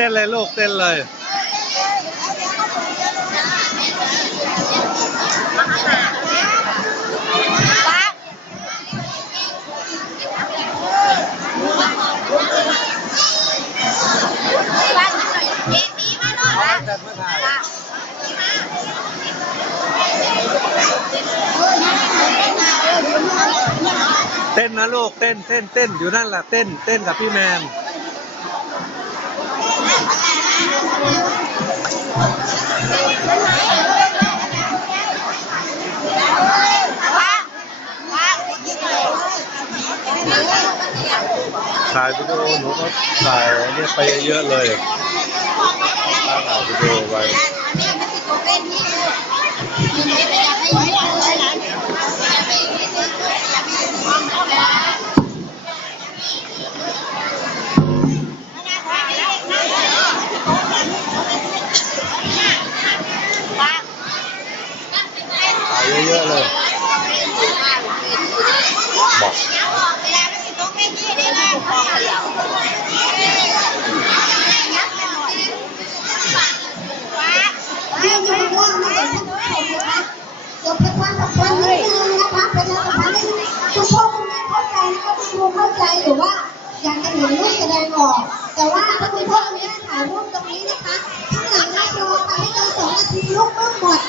ต้นเลยลูกเต้นเลยเต้นนะลูกเต้นอยู่นั่นแหละเต้นกับพี่แมนถ่ายวิดีโอหนูก็ถ่ายเนี่ยไปเยอะเลยถ่ายวิดีโอไว้เยอะๆเลยบอกเดี๋ยวประชาสัมพันธ์นิดนึงนะคะประชาสัมพันธ์นิดนึงคุณพ่อคุณแม่เข้าใจนะคะคุณครูเข้าใจหรือว่าอยากจะเห็นลูกแสดงออกแต่ว่าถ้าคุณพ่อคุณแม่ถ่ายรูปตรงนี้นะคะข้างหลังหน้าจอค่ะให้เกิน2 นาทีลูกต้องหมด